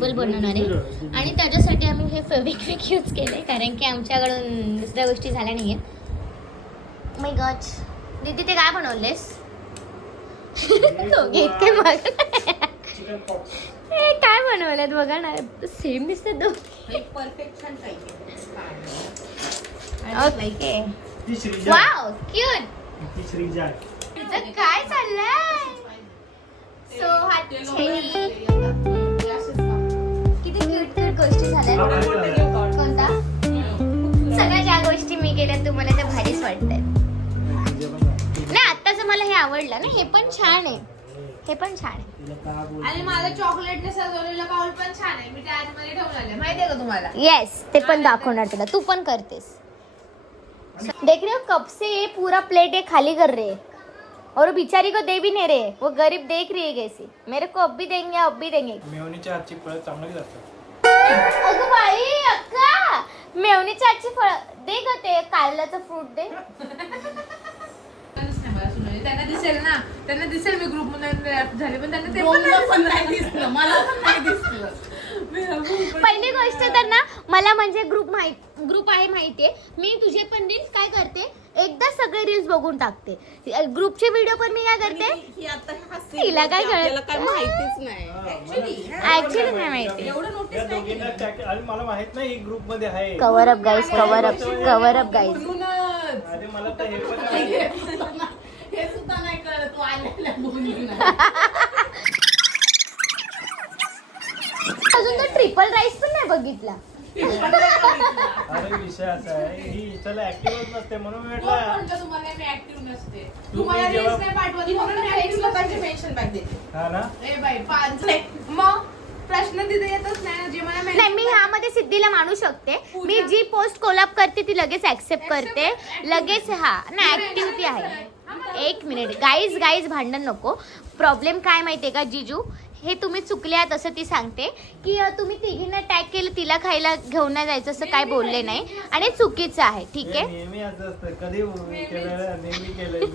Table बनवणार आहे आणि त्याच्यासाठी आम्ही हे फेविक्विक यूज केले कारण की आमच्याकडून दुसऱ्या गोष्टी झाल्या नाही आहेत. माय गॉड दीदी ते काय बनवलेस? इतके मग काय बनवलेत बघा ना, सेम दिसते दो. Perfection okay wow cute. काय चाललंय? सो हा किती क्यूट क्यूट गोष्टी झाल्या. कोणता? सगळ्या ज्या गोष्टी मी केल्या तुम्हाला त्या भारीच वाटतात. नाही आत्ताच मला हे आवडलं ना, हे पण छान आहे, हे पण छान आहे. आणि माझा चॉकलेटने सजवलेला बाउल पण छान आहे, मी त्या आतमध्ये ठेवलेला माहितीये का तुम्हाला? येस ते पण दाखवणार तुला, तू पण करतेस. देख रहे हो कब से ये पूरा प्लेट ये खाली कर रहे हैं और बिचारी को दे भी नहीं रहे, वो गरीब देख रही है कैसी. मेरे को अब भी देंगे, अब भी देंगे. मेवणीच्या हातची फळं चांगली असतात. अगं बाई अक्का, मेवणीच्या आजची फळ दे ग, ते कारल्याचं फ्रूट दे. त्यांना दिसेल ना, त्यांना दिसेल मी ग्रुप मध्ये झाले पण त्यांना ते पण नाही दिसलं, मला पण नाही दिसलं. पहिली गोष्ट तर ना मला म्हणजे ग्रुप आहे माहितीये, मी तुझे पण रील्स काय करते एकदा सगळे रील्स बघून टाकते. ग्रुपचे व्हिडिओ पण मी काय करते, तिला काय कळत माहितीच नाही. ऍक्च्युली नाही माहिती. एवढं नोटीस नाही केलं. आणि मला माहित नाही एक ग्रुप मध्ये आहे. Cover up guys, cover up, cover up guys. म्हणूनच अरे मला तर हे पण हे सुद्धा नाही कळत, तू आलेल्या बोलली ना. अजून तो ट्रिपल राईस पण नाही बघितला. अरे विषय असा आहे, ही इथला ऍक्टिव्हच नसते म्हणून मी कोण म्हटलं. म्हणतं तुम्हाला मी ऍक्टिव्ह नसते? तू तुम्हाला मी जेव्हा- रील्स नाही पाठवत म्हणून मी रील्स लोकांचे मेन्शन बॅक देते. हा ना, ए बाई पाच मग प्रश्न तिथे येतच नाही ना, जे मला नाही मी ह्यामध्ये सिद्धीला मानू शकते. मी जी पोस्ट कोलॅब करते ती लगेच ऍक्सेप्ट करते लगेच. हा ना ऍक्टिव्हिटी आहे. एक मिनिट गाईज भांडण नको. प्रॉब्लेम काय माहितीये का जिजू, हे तुम्ही चुकले आहात असं ती सांगते की तुम्ही तिघींना टॅग केलं, तिला खायला घेऊन नाही जायचं असं काय बोलले नाही आणि हे चुकीचं आहे. ठीक हे आहे नेहमी असं असतं. कधी केलं, नेहमी केलंय मी.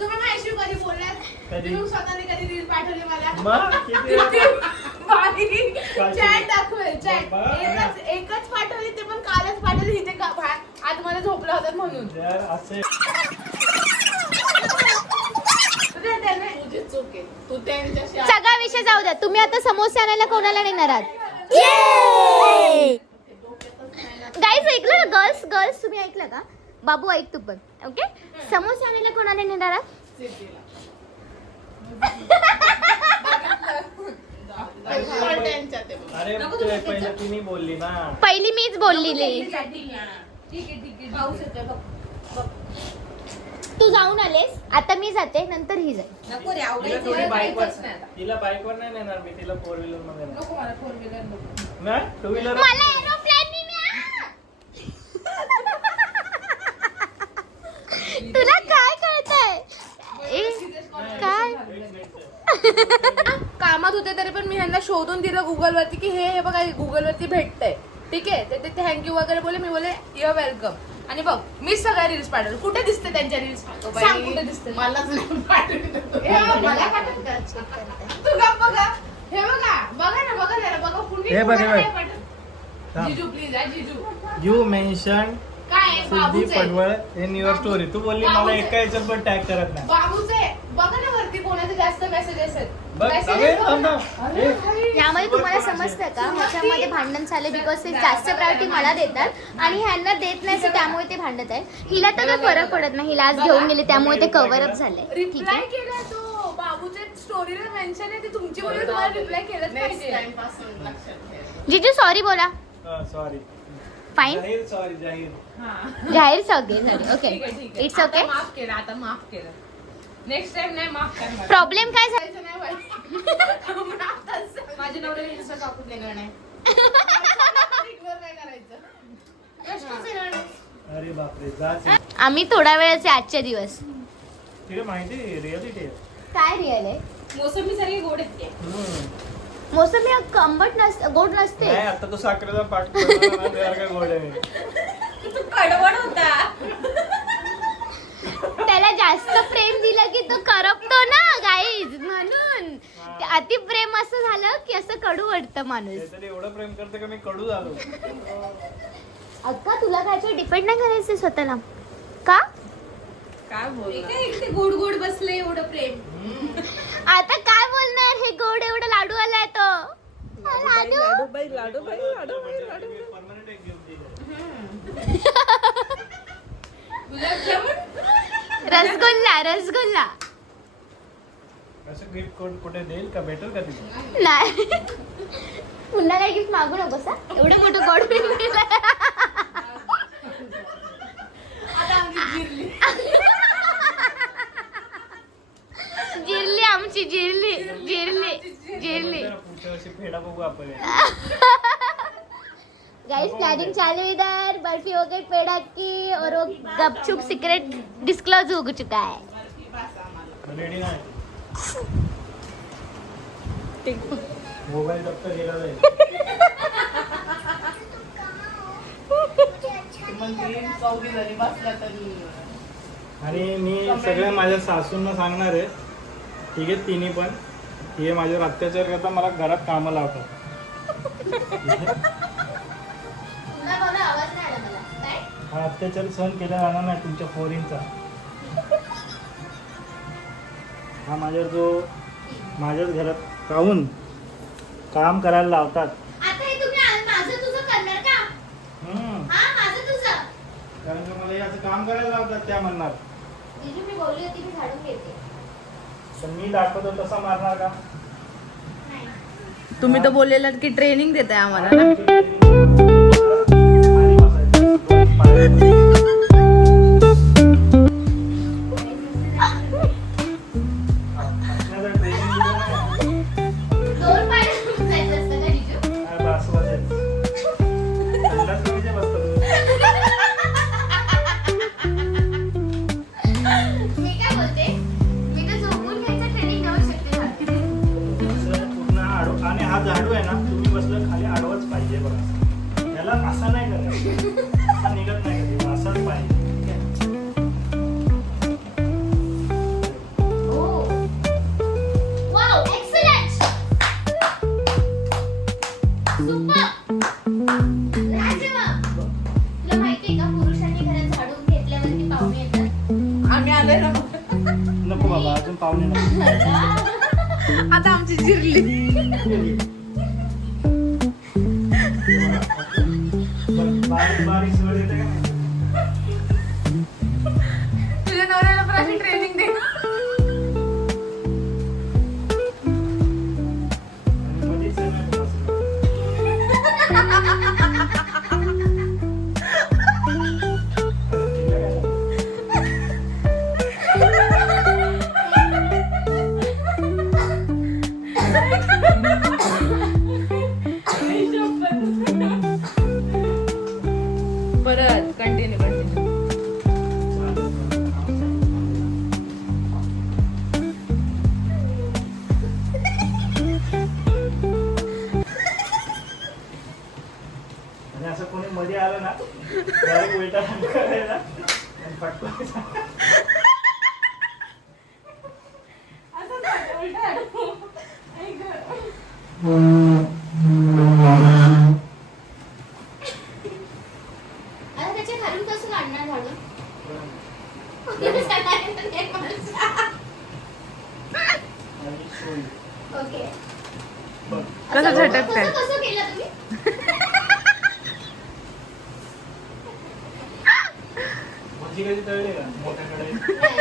तुम्ही माझ्याशी कधी बोललात? कधी? तुम्ही स्वतःने कधी रील पाठवली मला? मग किती चॅट दाखवेल चॅट. बाबा. एकच पाठवली, ते पण कालच पाठवली. इथे आतमध्ये झोपला होता म्हणून. यार असे तुझी चूक आहे, तू त्यांच्याशी सगळा विषय जाऊ द्या. तुम्ही आता समोसे आणायला कोणाला नेणार आहात? गाईज ऐकलं ना, गर्ल्स तुम्ही ऐकलं का? बाबू ऐक तू पण. ओके समोसे आणायला कोणाला नेणार आहात? अरे ते पहिलं तिने बोलली ना. पहिली मीच बोललेली. ठीक आहे पाऊस येतोय बघ. तू जाऊन आलेस, आता मी जाते, नंतर ही जाईल. नको रे, तिला आवडायचं थोडी बाईकवर जायचंच नाही आता. तिला बाईकवर नाही नेणार मी, तिला फोर व्हीलर मध्ये नेणार. नको मला फोर व्हीलर नको. नाही टू व्हीलर. मला एरोप्लेन तुला काय कळतंय? काय कामात होते तरी पण मी ह्यांना शोधून दिलं गुगल वरती की हे बघा गुगल वरती भेटतंय. ठीक आहे, ते थँक्यू वगैरे बोले. मी बोले युअर वेलकम. आणि बघ मी सगळ्या रील्स पाठवले. कुठे दिसते त्यांच्या रील्स? सांग कुठे दिसते? मलाच नाही पाठवले. मला पाठवलं. तू गप्प बघा. हे बघा ना कुणी हे बघ, हे कुणाला बघ. नाही पाठवलं. जिजू प्लीज जिजू. यू मेन्शन काय सिद्धी बाबूचे पडवळ इन युअर स्टोरी. तू बोलली मला बाबूचे. एका याच्यात पण टॅग करत नाही. बाबूचे बघा ना वरती कोणाचे जास्त मेसेजेस आहेत. बघ, Messages बघ ना. अरे, यामध्ये तुम्हाला समजतं का ह्याच्यामध्ये भांडण झाले बिकॉज ते जास्त प्रायोरिटी मला देतात आणि ह्यांना देत नाही तर त्यामुळे ते भांडत आहेत. हिला तर काही फरक पडत नाही, हिला आज घेऊन गेले त्यामुळे ते कव्हर अप झाले. ठीक रिप्लाय आहे केला तो बाबूच्या स्टोरीला मेन्शन आहे ते तुमची बोलून तुम्हाला रिप्लाय केलंच पाहिजे. जिजू सॉरी बोला. सॉरी फाईन जाहीर, सॉरी जाहीर. जाहीर सगळे झाले. ओके ठीक आहे. It's okay. आता माफ केलं नेक्स्ट टाइम नाही माफ करणार. प्रॉब्लेम काय झाला? जायचं नाही बाई. माझ्या नवऱ्याने इंस्टा टाकून देणार नाही. Ignore नाही करायचं. प्रश्नच येणार नाही. अरे बापरे जा. आम्ही थोडा वेळाचे आजचे दिवस. तिला माहिती रिअलिटी आहे. काय रिअल आहे? मोसंबी सारखी गोड आहेत मोसंबी आंबट गोड नसते. नाही आता तो साखरेचा पाठ काय गोड आहे. तू कडवड होता. त्याला जास्त प्रेम दिलं की तो करपतो ना गाईज, म्हणून ते अतिप्रेम असं झालं की असं कडू वाटतं माणूस. काहीतरी एवढं प्रेम करते का मी कडू झालो. अक्का तुला कायच्यावर डिपेंड नाही करायचं स्वतःला का? काय बोल गोड गोड बसले एवढं प्रेम. आता काय बोलणार, हे गोड एवढं लाडू आलाय तो. लाडू परमनंट एक गिफ्ट दिलं. गुलाबजामुन रसगुल्ला रसगुल्ला असं गिफ्ट कोण कुठे देईल का, भेटेल का तिथे? नाही. पुन्हा काही गिफ्ट मागू नकोस हा. एवढं मोठं गोड प्रेम दिलं. आता आमची जिरली. जिरली आमची जिरली जिरली जिरली. पुढच्या वर्षी फेडा बघू आपण. गाइस प्लानिंग चालू इधर, बर्फी हो गई पेड़ा की और वो गपचुप सीक्रेट डिस्क्लोज हो चुका है. रेडी नाही. मोबाईल दप्तर गेला जाईल. चौघी जरी बसला तरी. आणि मी सगळ्या माझ्या सासूंना सांगणार आहे, ठीक आहे, तिन्ही पण, हे माझ्यावर अत्याचार करता, मला घरात कामं लावतात. हा अत्याचार सहन केला जाणार नाही तुमच्या पोरींचा. हा माझ्यावर जो माझ्याच घरात राहून काम करायला लावतात. आता हे तुम्ही माझं तुझं करणार का? हा माझं तुझं. कारण की मला याचं काम करायला लावतात, त्या म्हणणार. जिजू मी बोलली होती मी झाडून घेते. तर मी दाखवतो तसा मारणार का? तुम्ही तर बोललेलात की ट्रेनिंग देताय आम्हाला ना. आणि बसायचं. दोन पाय बसायचं असतं का जिजू? मी काय बोलते, मी तर झोपून घ्यायचं ट्रेनिंग देऊ शकते झाडून. आणि हा झाडू आहे ना, तुम्ही बसलं खाली आडवच पाहिजे बघा. याला असा नाही करायचं, असा निघत नाही कधी, असाच पाहिजे. Wow excellent super. लाजवाब. तुला माहितीये का पुरुषांनी घरात झाडून घेतल्यावरती पाहुणे येतात. आम्ही आलोय ना. नको बाबा, अजून पाहुणे नको. आता आमची जिरली. बारीक बारीक सवय येते का नाही? तुझ्या नवऱ्याला पण अशी ट्रेनिंग दे. आणि मध्येच नाही बसायचं. परत कंटिन्यू कंटिन्यू. आणि असं कोणी मध्ये आलं ना, डायरेक्ट उलटा करायला आणि फटकायचा. आता त्याच्या खालून कसं काढणार झाडून? आणि सोयी. ओके. बघ. कसं झटकतंय? कसं केलं तुम्ही? भजी कधी तळली का मोठ्याकडे? नाही.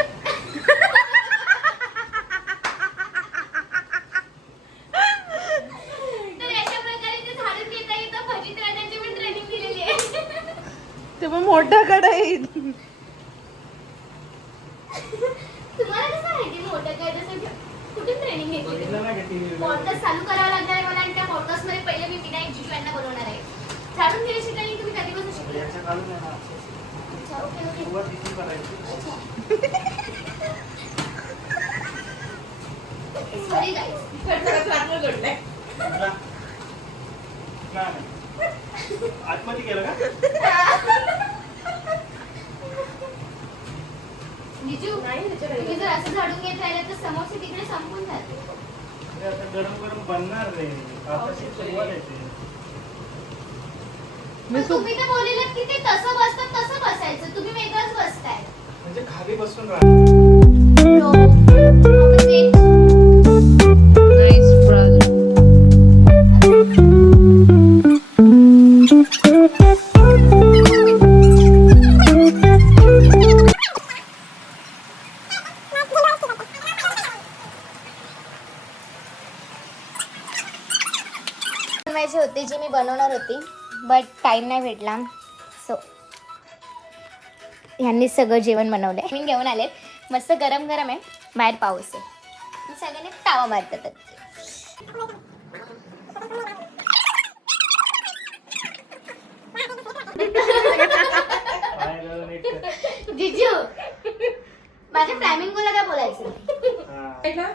तर अशा प्रकारे ते झाडून घेता येतं. भजी तळण्याची पण ट्रेनिंग दिलेली आहे. ते पण मोठा कढईत. तुम्हाला कसं माहिती मोठं काय तसं कुठून ट्रेनिंग घेतली? बघितलं ना का TV वर? पॉडकास्ट चालू करावं लागणार आहे मला आणि त्या पॉडकास्ट मध्ये पहिले मी विनायक जिजू यांना बोलवणार आहे. झाडून घ्यायची ट्रेनिंग तुम्ही कधीपासून शिकले? याच्या खालून आहे ना, अच्छा, ओके ओके. सुरुवात इथून करायची. Sorry guys. जा. नाही. आतमध्ये गेलं का? जिजू तुम्ही जर असं झाडून घेत राहिलं तर समोरचे तिकडे संपून जाते. अरे आता गरम गरम बनणार रे, आता सुरुवात येते. मग तुम्ही तर बोललेलात की ते तसं बसतात तसं बसायचं, तुम्ही वेगळंच बसताय. म्हणजे खाली बसून राहा. Bro, opposite. Nice brother. बनवायची होती जी मी बनवणार होती, बट टाइम नाही भेटला. सो ह्यांनी सगळं जेवण बनवलंय. मी घेऊन आले, मस्त गरम गरम आहे, बाहेर पाऊस आहे. मी सगळ्यांनी तावा मारतात. पाय जरा नीट कर. जिजू माझ्या फ्लॅमिंगोला काय बोलायचं? हा.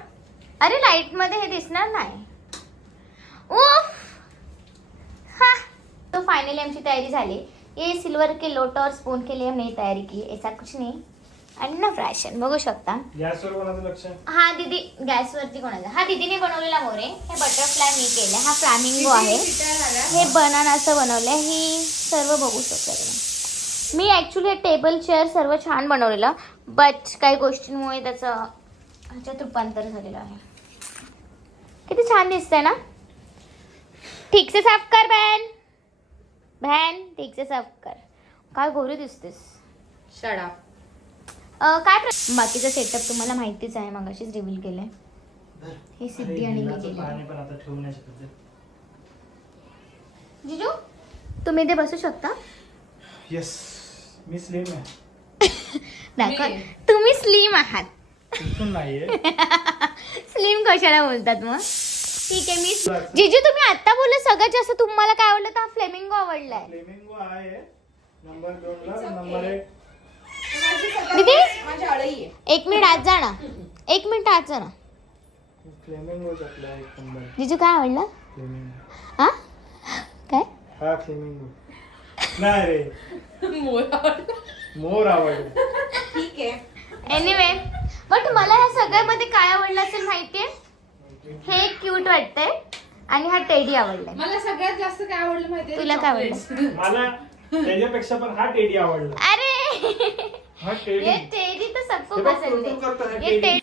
अरे लाईट मध्ये हे दिसणार नाही. उफ हा. तो फाइनली आमची तयारी झाली. ये सिल्वर के लोटा और स्पून के लिए हमने तयारी की, ऐसा कुछ नहीं. अन्नप्राशन बघू शकता. गॅसवर कोणाचं लक्ष? हा दीदी गॅसवरती कोणाचा? हा दीदीने बनवलेला मोरे. हे बटरफ्लाय मी केले. हा फ्लॅमिंगो आहे. हे बनानाचं बनवलंय. ही सर्व बघू शकता तुम्ही. मी ऍक्च्युली टेबल चेअर सर्व छान बनवलेलं, बट काही गोष्टींमुळे त्याचं ह्याच्यात रूपांतर झालेलं आहे. किती छान दिसतंय ना. ठीक से साफ कर बहन. बहन ठीक से साफ कर. काय गोरी दिसतेस. Shut up. बाकीचा सेटअप तुम्हाला माहितीच आहे, मगाशीच रिव्हील केलंय. हे सिद्धी आणि मी केली. पाणी पण आता ठेवू नाही शकत. जिजू तुम्ही इथे बसू शकता. येस, मी स्लिम आहे. दाखवा तुम्ही स्लिम आहात. उठून नाहीये. स्लिम कशाला बोलतात मग. ठीक आहे. मी जिजू तुम्ही आता बोलले सगळ्यात जास्त तुम्हाला काय आवडलं तर हा फ्लेमिंगो आवडलाय. फ्लेमिंगो आहे नंबर 2 ला. नंबर 1 दीदी माझी अळई आहे. 1 मिनिट आज जा ना. 1 मिनिट आज जा ना. फ्लेमिंगो टाकला एक नंबर. जिजू काय आवडलं? फ्लेमिंगो. हा काय? हा फ्लेमिंगो नाही रे, मोर आवडला. ठीक आहे. एनिवे बट मला ह्या सगळ्यामध्ये काय आवडलं असेल माहितीये. हे क्यूट वाटतंय आणि हा टेडी आवडलाय. मला सगळ्यात जास्त काय आवडलं माहितीये? तुला काय आवडलं? मला त्याच्यापेक्षा पण हा टेडी आवडला. अरे हा टेडी. ये टेडी तर सबको हे बघ, पसंद टुटून करतो है. हा ये टेडी.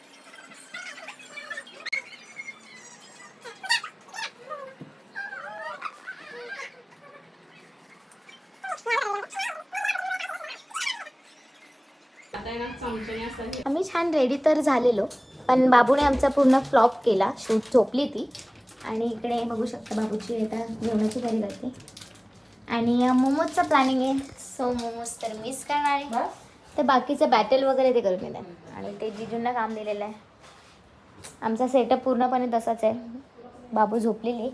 टेडी आम्ही छान रेडी तर झालेलो, पण बाबूने आमचा पूर्ण फ्लॉप केला. शूट झोपली ती. आणि इकडे बघू शकता बाबूची आता जेवणाची तयारी करते. आणि मोमोजचं प्लॅनिंग आहे. सो मोमोज तर मिस करणार आहे. तर बाकीचं बॅटल वगैरे ते करून येतात. आणि ते जिजूंना काम दिलेलं आहे. आमचा सेटअप पूर्णपणे तसाच आहे. बाबू झोपलेली.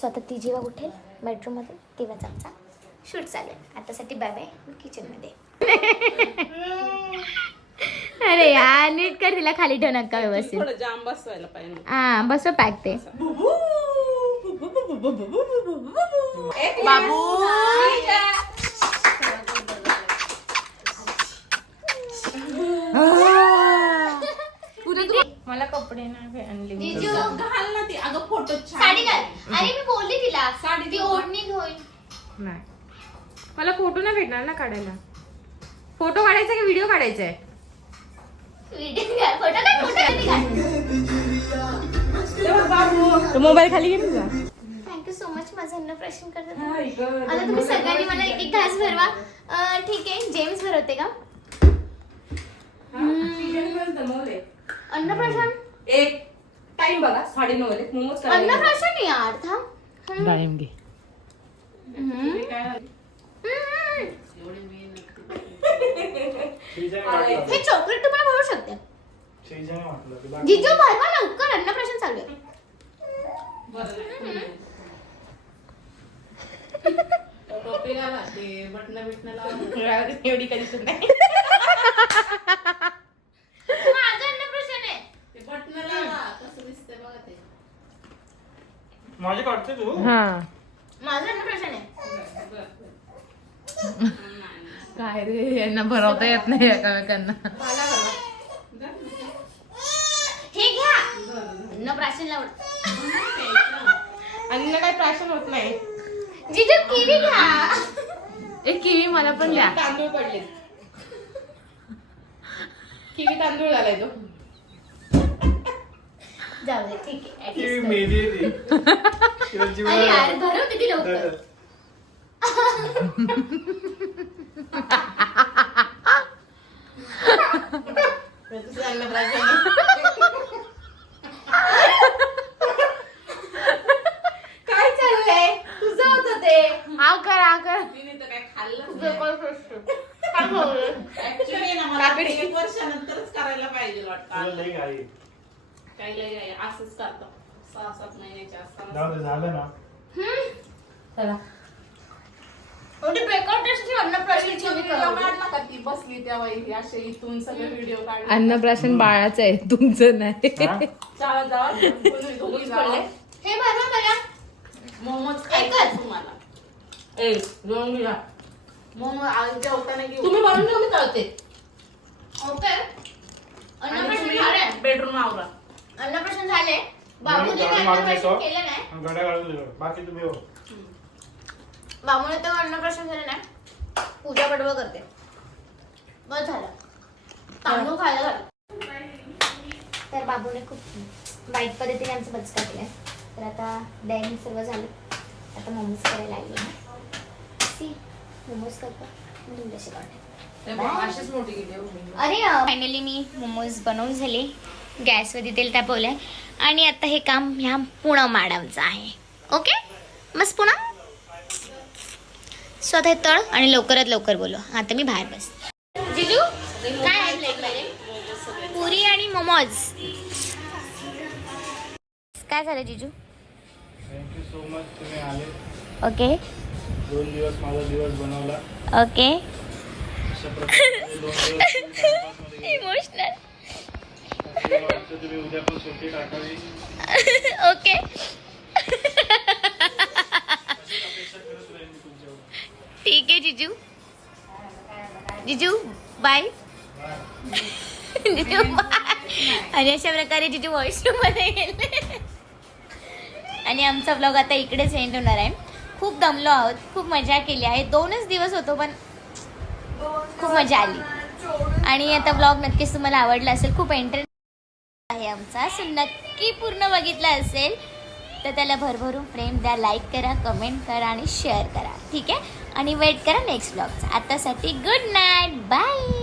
सो आता ती जेव्हा उठेल बेडरूममध्ये तेव्हाच आमचा शूट चालेल. आतासाठी बाय बाय किचनमध्ये. अरे यार नीट कर, तिला खाली ठेव नका व्यवस्थित. थोडं जाम बसवायला पाहिजे. हा बसव पॅक ते. बाबू मला कपडे नाही आणले. जिजू घाल ना ती. अगं फोटो साडी घाल. अरे मी बोलली तिला साडी ती ओढणी होईल. नाही, मला फोटो नाही भेटणार ना काढायला. फोटो काढायचा की व्हिडिओ काढायचा आहे? व्हिडिओ घाल. फोटो काय फोटो घाल. मोबाईल खाली घे तुझा. थँक्यू सो मच माझं अन्नप्राशन करतात. आता तुम्ही सगळ्यांनी मला एक एक घास भरवा. ठीक आहे. जेम्स भरवते का अन्नप्राशन? एक टाइम बघा 9:30 मोमोज अन्नप्राशन यार थांब. टाइम घे. हे चॉकलेट तुम्हाला भरू शकते. वाटलं जिजू भरवा लवकर, अन्नप्राशन चालू आहे. एवढी कधी सुद्धा माझं अन्नप्राशन आहे. माझे काढते तू. माझं अन्नप्राशन आहे. काय रे, यांना भरवता येत नाही एकामेकांना. हे घ्या अन्नप्राशन. प्राचीनला अन्न काही प्राशन होत नाही. जिजू किवी घ्या. एक किवी मला पण द्या. तांदूळ पडले. किवी तांदूळ झालाय तो. जाऊ दे ठीक आहे ती adjust मेहंदी आहे ती. तिला कर. जीवाला अरे यार लाव. भरवते ती लवकर. धर. काय चाललंय तुझं होतं ते. हा कर हा कर. काय खाल्लं Actually ना मला मला एक वर्षानंतरच करायला पाहिजे तुला वाटतं. लई घाई. काही लय आहे, असंच करतो 6-7 महिन्याच्या असताना. जाऊ दे, झालं ना. चला. एवढी बेकार टेस्टची अन्नप्राशनची मी व्हिडिओ करते. काढला का ती बसली तेव्हा ही असे इथून सगळे व्हिडिओ काढले. अन्नप्राशन बाळाचं आहे तुमचं नाही. हा? जावा जावा कोणी दोघी जावा. हे भरवा मला. मोमोज खायचे एकच. तुम्हाला. ए जेवून घ्या. मोमोज आज जेवताना घेऊ. तुम्ही बनवून घेऊ मी तळते. ओके. आणि अन्नप्राशन तुम्ही झाले. बेडरूम आवरा. अन्नप्राशन झाले. बाबूने गाडी काय मारून येतो. अन्नप्राशन केलं नाही. आणि गड्या काढून दिलं. बाकी तुम्ही हो. बाबूने तर अन्नप्राशन झालं नाही. पूजा पडवळ करते. बस झालं. तांदूळ खायला घाल. तर बाबूने खूप वाईट पद्धतीने आमचं बचका केलाय. तर आता डायनिंग सर्व झालं. आता मोमोज करायला लागले. सी मोमोज करतो मी तुमच्याशी काढते. अशीच मोठी गेली एवढी. अरे फायनली मी मोमोज बनवून झाले. गॅसवरती तेल तापवलंय आणि आता हे काम ह्या पूनम मॅडमचं आहे. ओके मस्त पूनम. सो आता हे तळ आणि लवकरात लवकर बोलू. आता मी बाहेर बस. जिजू काय आहे प्लेटमध्ये? पुरी आणि मोमोज. काय झालं जिजू? थँक्यू सो मच तुम्ही आले. ओके 2 दिवस माझा दिवस बनवला. ओके. अशा प्रकारे 2 दिवस टाइमपासमध्ये गेले. इमोशनल. असं वाटतं तुम्ही उद्या पण सुट्टी टाकावी. ओके. अशीच अपेक्षा करत राहील मी तुमच्यावर. ठीक आहे जिजू. जिजू बाय. जिजू बाय. आणि अशा प्रकारे जिजू वॉशरूम मध्ये गेले. आणि आमचा ब्लॉग आता इकडेच एंड होणार आहे. खूप दमलो आहोत. खूप मजा केली आहे. 2च दिवस होतो पण खूप मजा आली. आणि आता ब्लॉग नक्कीच तुम्हाला आवडला असेल. खूप एंटरटेन आहे आमचा. सो नक्की पूर्ण बघितला असेल तर त्याला भरभरून प्रेम द्या. लाईक करा, कमेंट करा आणि शेअर करा. ठीक आहे. आणि वेट करा नेक्स्ट ब्लॉगचा. आतासाठी गुड नाईट. बाय.